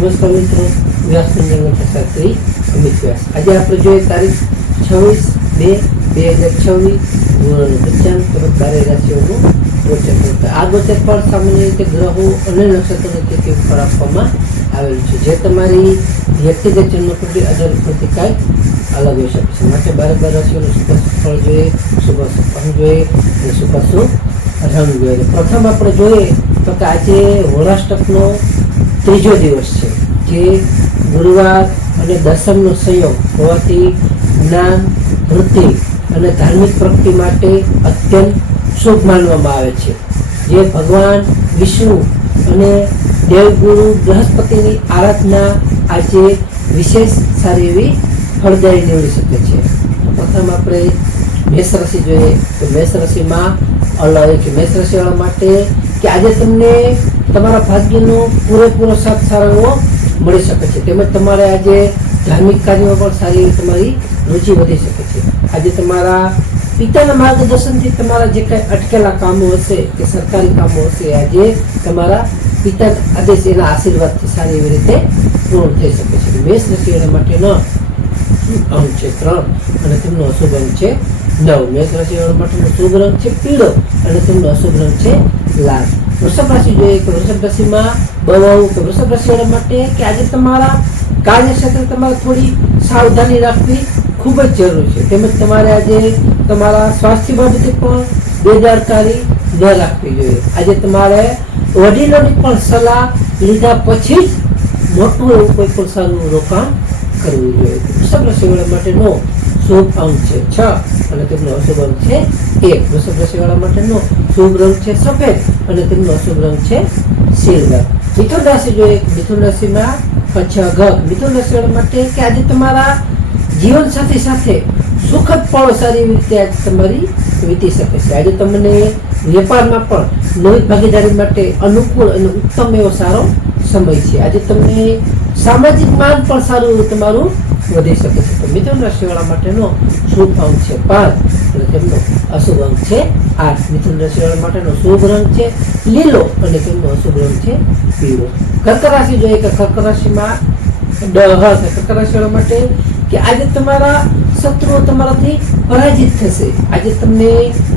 નમસ્કાર મિત્રો, વ્યાસ મંડળના પ્રસારથી અમિત વ્યાસ. આજે આપણે જોઈએ તારીખ 26/2/2026 ગુરુનું પંચાંગ તરફ 12 રાશિઓનું ગોચર કરતા. આ ગોચર ફળ સામાન્ય રીતે ગ્રહો અને નક્ષત્રોની તિથિ ઉપર આપવામાં આવેલું છે, જે તમારી વ્યક્તિગત જન્મકુંડળી આધાર ઉપરથી કાંઈક અલગ હોઈ શકે છે. માટે 12 રાશિઓનું શુભાશુભ ફળ જોઈએ, શુભાશુભ અંગ જોઈએ અને શુભાશુભ રંગ જોઈએ. પ્રથમ આપણે જોઈએ તો કે આજે હોળાષ્ટકનો ત્રીજો દિવસ છે, જે ગુરુવાર અને દસમનો સંયોગ હોવાથી જ્ઞાન, વૃત્તિ અને ધાર્મિક પ્રગતિ માટે અત્યંત શુભ માનવામાં આવે છે. જે ભગવાન વિષ્ણુ અને દેવગુરુ બૃહસ્પતિની આરાધના આજે વિશેષ સારી એવી ફળદાયી નીવડી શકે છે. પ્રથમ આપણે મેષ રાશિ જોઈએ તો મેષ રાશિમાં મેષ રાશિવાળા માટે કે આજે તમને તમારા ભાગ્યનો પૂરેપૂરો સાથ સારો એવો મળી શકે છે. તેમજ તમારે આજે ધાર્મિક કાર્યોમાં પણ સારી એવી તમારી રુચિ વધી શકે છે. આજે તમારા પિતાના માર્ગદર્શનથી તમારા જે કાંઈ અટકેલા કામો હશે કે સરકારી કામો હશે, આજે તમારા પિતાના આદેશ એના આશીર્વાદથી સારી એવી રીતે પૂર્ણ થઈ શકે છે. મેષ રાશિવાળા માટેનો અંક છે 3 અને તેમનો અશુભ અંક છે 9. મેષ રાશિવાળા માટેનો શુભ રંગ છે પીળો અને તેમનો અશુભ રંગ છે લાલ. વૃષભ રાશિ જોઈએ કે વૃષભ રાશિમાં વૃષભ રાશિવાળા માટે કે આજે તમારા કાર્યક્ષેત્રે તમારે થોડી સાવધાની રાખવી ખૂબ જ જરૂરી છે. તેમજ તમારે આજે તમારા સ્વાસ્થ્ય બાબતે પણ બેદરકારી ન રાખવી જોઈએ. આજે તમારે વડીલોની પણ સલાહ લીધા પછી જ મોટું એવું કોઈ પણ સારું રોકાણ કરવું જોઈએ. વૃષભ રાશિવાળા માટેનો શુભ અંક છે 6 અને તેમનો અશુભ અંક છે 1. વૃષભ રાશિવાળા માટેનો શુભ રંગ છે સફેદ અને તેમનો અશુભ રંગ છે સિલ્વર. મિથુન રાશિ જોઈએ મિથુન રાશિમાં મિથુન રાશિવાળા માટે કે આજે તમારા જીવન સાથી સાથે સુખદ પળો સારી રીતે આજે તમારી વીતી શકે છે. આજે તમને વેપારમાં પણ નવી ભાગીદારી માટે અનુકૂળ અને ઉત્તમ એવો સારો સમય છે. આજે તમને સામાજિક માન પણ સારું એવું તમારું વધી શકે છે. તો મિથુન રાશિવાળા માટેનો શુભ અંક છે 5 અને તેમનો અશુભ અંક છે 8. મિથુન રાશિવાળા માટેનો શુભ રંગ છે લીલો અને તેમનો અશુભ રંગ છે પીળો. કર્ક રાશિ જોઈએ કે કર્ક રાશિમાં કર્ક રાશિવાળા માટે કે આજે તમારા શત્રુઓ તમારાથી પરાજિત થશે. આજે તમને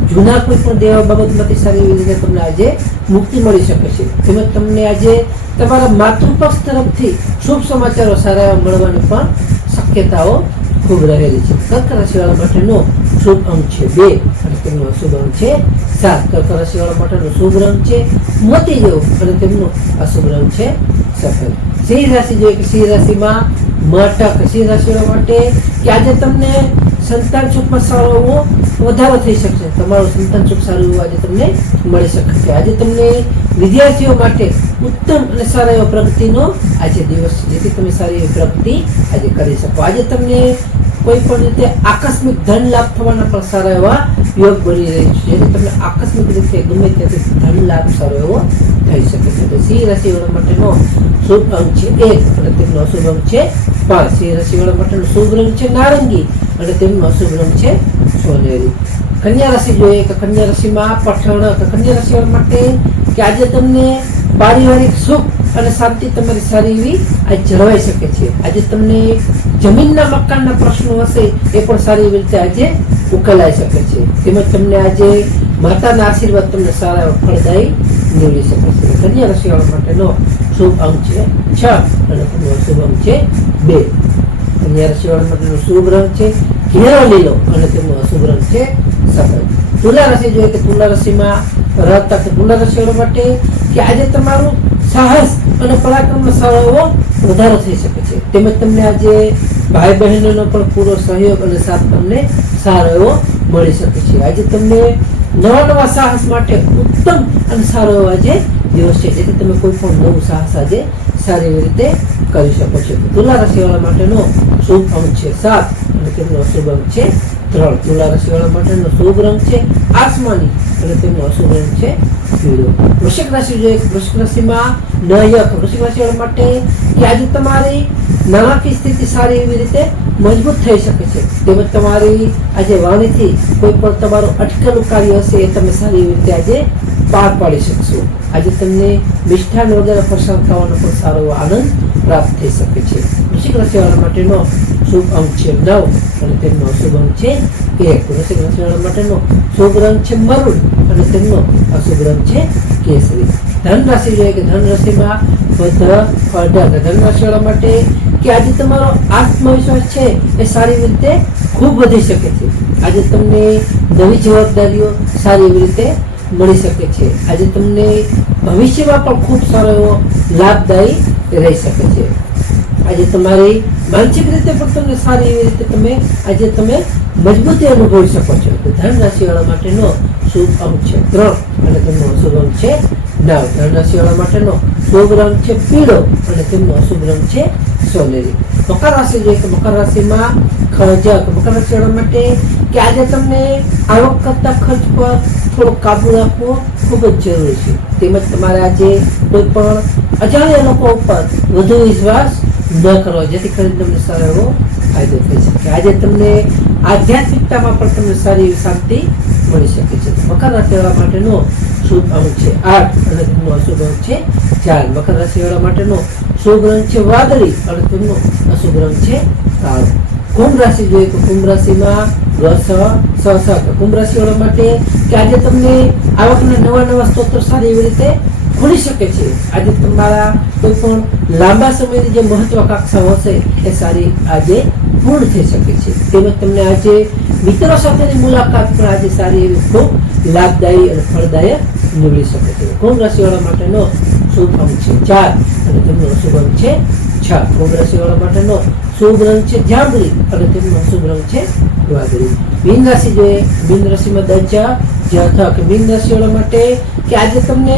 જૂના કોઈ પણ દેવા બાબતમાંથી સારી એવી રીતે તમને આજે મુક્તિ મળી શકે છે. તેમજ તમને આજે તમારા માતૃપક્ષ તરફથી શુભ સમાચારો સારા એવા મળવાની પણ શક્યતાઓ ખૂબ રહેલી છે. કર્ક રાશિવાળા માટેનો શુભ અંક છે 2 અને તેમનો અશુભ અંક છે 7. કર્ક રાશિવાળા માટેનો શુભ રંગ છે મોતી જેવો અને તેમનો અશુભ રંગ છે સફેદ. સિંહ રાશિ જોઈએ કે સિંહ રાશિમાં સિંહ રાશિવાળા માટે કે આજે તમને સંતાન સુખમાં સારો એવો વધારો થઈ શકશે. તમારું સંતાન સુખ સારું એવું આજે તમને મળી શકે છે. આજે તમને વિદ્યાર્થીઓ માટે ઉત્તમ અને સારા એવા પ્રગતિનો આજે દિવસ છે, જેથી તમે સારી એવી પ્રગતિ આજે કરી શકો. આજે તમને કોઈ પણ રીતે આકસ્મિક ધન લાભ થવાના પણ સારા એવા યોગ બની રહી છે, જેથી તમને આકસ્મિક રીતે ગમે ત્યાંથી ધન લાભ સારો એવો થઈ શકે છે. તો સિંહ રાશિવાળા માટેનો શુભ અંક છે 1 અને તેમનો અશુભ અંક છે 5. સિંહ રાશિવાળા માટેનો શુભ રંગ છે નારંગી અને તેમનો અશુભ રંગ છે સોનેરી. કન્યા રાશિ જોઈએ કે કન્યા રાશિમાં કન્યા રાશિવાળા માટે કે આજે તમને પારિવારિક સુખ અને શાંતિ તમારી સારી એવી આજે જળવાઈ શકે છે. આજે તમને જમીનના મકાનના પ્રશ્નો હશે એ પણ સારી એવી રીતે આજે ઉકેલાઈ શકે છે. તેમજ તમને આજે માતાના આશીર્વાદ તમને સારા એવા ફળદાયી નીવડી શકે છે. કન્યા રાશિવાળા માટેનો શુભ અંક છે 6 અને તેમનો અશુભ અંક છે 2. કન્યા રાશિવાળા માટેનો શુભ રંગ છે ઘેરો લીલો અને તેમનો અશુભ રંગ છે સફેદ. તુલા રાશિ જોઈએ કે તુલા રાશિમાં રહેતા તુલા રાશિવાળા માટે કે આજે તમારું સાહસ અને પરાક્રમમાં સારો એવો વધારો થઈ શકે છે. તેમજ તમને આજે ભાઈ બહેનોનો પણ પૂરો સહયોગ અને સાથ તમને સારો એવો મળી શકે છે. આજે તમને નવા સાહસ માટે ઉત્તમ અને સારો એવો આજે દિવસ છે, જેથી તમે કોઈ પણ નવું સાહસ આજે સારી એવી રીતે કરી શકો છો. તુલા રાશિવાળા માટેનો શુભ અંક છે 7 અને તેમનો અશુભ અંક છે 3. તુલા રાશિવાળા માટેનો શુભ રંગ છે આસમાની અને તેમનો અશુભ રંગ છે પીળો. વૃશ્ચિક રાશિ જોઈએ વૃશ્ચિક રાશિમાં વૃશ્ચિક રાશિવાળા માટે કે આજે તમારી નાણાકીય સ્થિતિ સારી એવી રીતે મજબૂત થઈ શકે છે. તેમજ તમારી આજે વાણીથી કોઈ પણ તમારું અટકેલું કાર્ય હશે એ તમે સારી એવી રીતે આજે પાર પાડી શકશો. આજે તમને મિષ્ઠાન વગેરે પ્રસાદ ખાવાનો પણ સારો આનંદ પ્રાપ્ત થઈ શકે છે. વૃશ્ચિક રાશિવાળા માટેનો શુભ અંક છે 9 અને તેમનો અશુભ અંક છે 1. વૃશ્ચિક રાશિવાળા માટેનો શુભ રંગ છે મરૂન અને તેમનો અશુભ રંગ છે કેસરી. ધન રાશિ જોઈએ કે ધન રાશિમાં ધન રાશિવાળા માટે કે આજે તમારો આત્મવિશ્વાસ છે એ સારી રીતે ખૂબ વધી શકે છે. આજે તમને નવી જવાબદારીઓ સારી એવી રીતે મળી શકે છે. આજે તમને ભવિષ્યમાં પણ ખૂબ સારો એવો લાભદાયી રહી શકે છે. આજે તમારી માનસિક રીતે પણ તમને સારી એવી રીતે તમે મજબૂતી અનુભવી શકો છો. તો ધન રાશિવાળા માટેનો શુભ અંક છે 3 અને તેમનો અશુભ અંક છે 9. ધન રાશિવાળા માટેનો શુભ રંગ છે પીળો અને તેમનો અશુભ રંગ છે સોનેરી. મકર રાશિ જોઈએ કે મકર રાશિમાં મકર રાશિવાળા માટે કે આજે તમને આવક કરતા ખર્ચ પર થોડો કાબુ રાખવો ખૂબ જ જરૂરી છે. તેમજ તમારે આજે કોઈ પણ અજાણ્યા લોકો ઉપર વધુ વિશ્વાસ ન કરવો, જેથી કરીને તમને સારો એવો ફાયદો થઈ શકે. આજે તમને આધ્યાત્મિકતામાં પણ તમને સારી એવી શાંતિ મળી શકે છે. મકર રાશિવાળા માટેનો શુભ અંક છે 8 અને તેમનો અશુભ અંક છે 4. મકર રાશિવાળા માટેનો શુભ રંગ છે વાદળી અને તેમનો અશુભ રંગ છે કાળો. કુંભ રાશિ જોઈએ તો કુંભ રાશિમાં કુંભ રાશિવાળા માટે કે આજે તમને આવકના નવા સ્ત્રોતો સારી એવી રીતે ખુલી શકે છે. આજે તમારા કોઈ પણ લાંબા સમયની જે મહત્વાકાંક્ષાઓ હશે એ સારી આજે પૂર્ણ થઈ શકે છે. તેમજ તમને આજે મિત્રો સાથેની મુલાકાત પણ આજે સારી એવી ખૂબ લાભદાયી અને ફળદાયક નીવડી શકે છે. કુંભ રાશિવાળા માટેનો શુભ અંક છે 4 અને તેમનો અશુભ અંક છે 6. કુંભ રાશિવાળા માટેનો શુભ રંગ છે જાંબલી અને તેમનો અશુભ રંગ છે વાદળી. મીન રાશિ જોઈએ, મીન રાશિમાં મીન રાશિવાળા માટે કે આજે તમને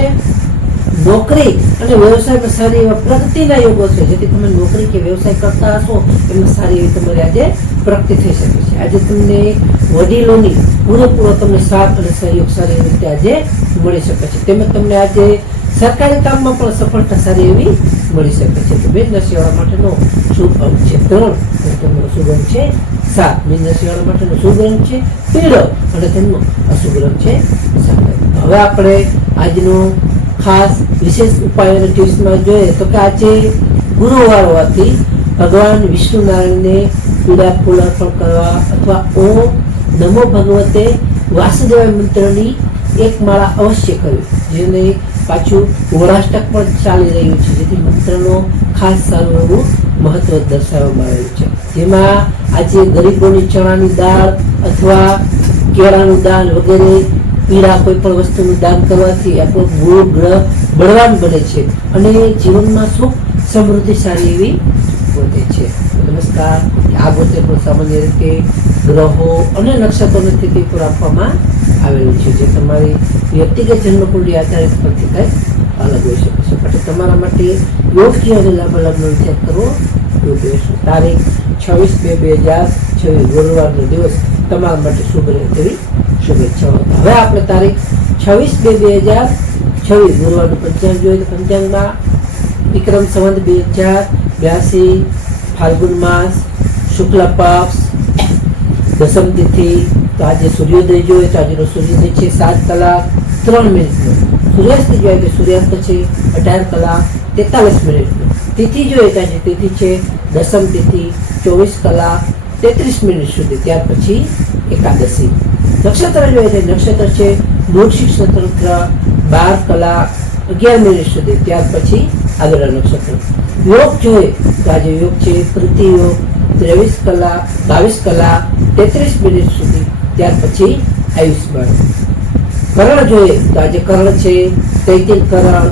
નોકરી અને વ્યવસાયમાં સારી એવા પ્રગતિના યોગો છે. જેથી તમે નોકરી કે વ્યવસાય કરતા હશો એમાં સારી એવી તમારી આજે પ્રગતિ થઈ શકે છે. આજે તમને વડીલોની પૂરેપૂરો તમને સાથ અને સહયોગ સારી એવી રીતે આજે મળી શકે છે. તેમજ તમને આજે સરકારી કામમાં પણ સફળતા સારી એવી મળી શકે છે. તો મીન રાશિવાળા માટેનો શુભ અંક છે 3 અને તેમનો શુભ અંક છે 7. મીન રાશિવાળા માટેનો શુભ રંગ છે પીળો અને તેમનો અશુભ રંગ છે સફેદ. હવે આપણે આજનો ખાસ વિશેષ ઉપાય અને ટિપ્સમાં જોઈએ તો કે આજે ગુરુવાર હોવાથી ભગવાન વિષ્ણુ નારાયણને પીળા ફૂલ અર્પણ કરવા અથવા ઓમ નમો ભગવતે વાસુદેવાય મંત્રની એક માળા અવશ્ય કરવી. જેને પાછું હોળાષ્ટક પણ ચાલી રહ્યું છે, જેથી મંત્રનો ખાસ સારું એવું મહત્વ દર્શાવવામાં આવેલું છે. જેમાં આજે ગરીબોની ચણાની દાળ અથવા કેળાનું દાન વગેરે પીળા કોઈ પણ વસ્તુનું દાન કરવાથી આપણો મૂળ ગ્રહ બળવાન બને છે અને જીવનમાં સુખ સમૃદ્ધિ સારી એવી વધે છે. નમસ્કાર. આ ગોત્ર પણ સામાન્ય રીતે ગ્રહો અને નક્ષત્રોની સ્થિતિ પર આપવામાં આવેલું છે, જે તમારી વ્યક્તિગત જન્મકુંડલી આધારિત પરથી કંઈક અલગ હોઈ શકે છે. એટલે તમારા માટે યોગ્ય અને લાભાલાભનો વિચાર કરવો યોગ્ય રહેશે. તારીખ 26/2/2026 ગુરુવારનો દિવસ તમારા માટે શુભ રહે તેવી શુભેચ્છાઓ. હવે આપણે તારીખ 26/2/2026 ગુરુવારનું પંચાંગ જોઈએ તો પંચાંગમાં વિક્રમ સંવત 2082 ફાલ્ગુન માસ શુક્લ પક્ષ દસમ તિથિ. તો આજે સૂર્યોદય જોઈએ તો આજનો સૂર્યોદય છે 7:03 સૂર્યાસ્ત જોઈએ તો સૂર્યાસ્ત છે 18:43. તિથિ જોઈએ તો આજે તિથિ છે દસમ તિથિ 24:33 સુધી. ત્યાર પછી એકાદશી. નક્ષત્ર જોઈએ તો નક્ષત્ર છે મૂળશીર્ષ નક્ષત્ર 12:11 સુધી. ત્યાર પછી આગળના નક્ષત્ર. યોગ જોઈએ તો આજે યોગ છે કૃતિ યોગ 22:33 સુધી. ત્યાર પછી આયુષ્માન. કરણ જોઈએ તો આજે કરણ છે તૈતિલ કરણ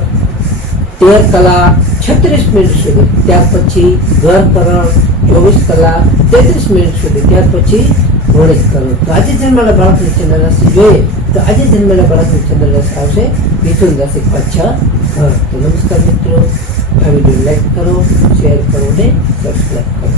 13:36 સુધી. ત્યાર પછી ઘર કરણ 24:33 સુધી. ત્યાર પછી વણિક કરણ. તો આજે જન્મેલા બાળકની ચંદ્ર રાશિ જોઈએ તો આજે જન્મેલા બાળકની ચંદ્ર રાશિ આવશે મિથુન રાશિ 5 ઘર. તો નમસ્કાર મિત્રો, આ વિડીયો લાઈક કરો, શેર કરો અને સબસ્ક્રાઈબ કરો.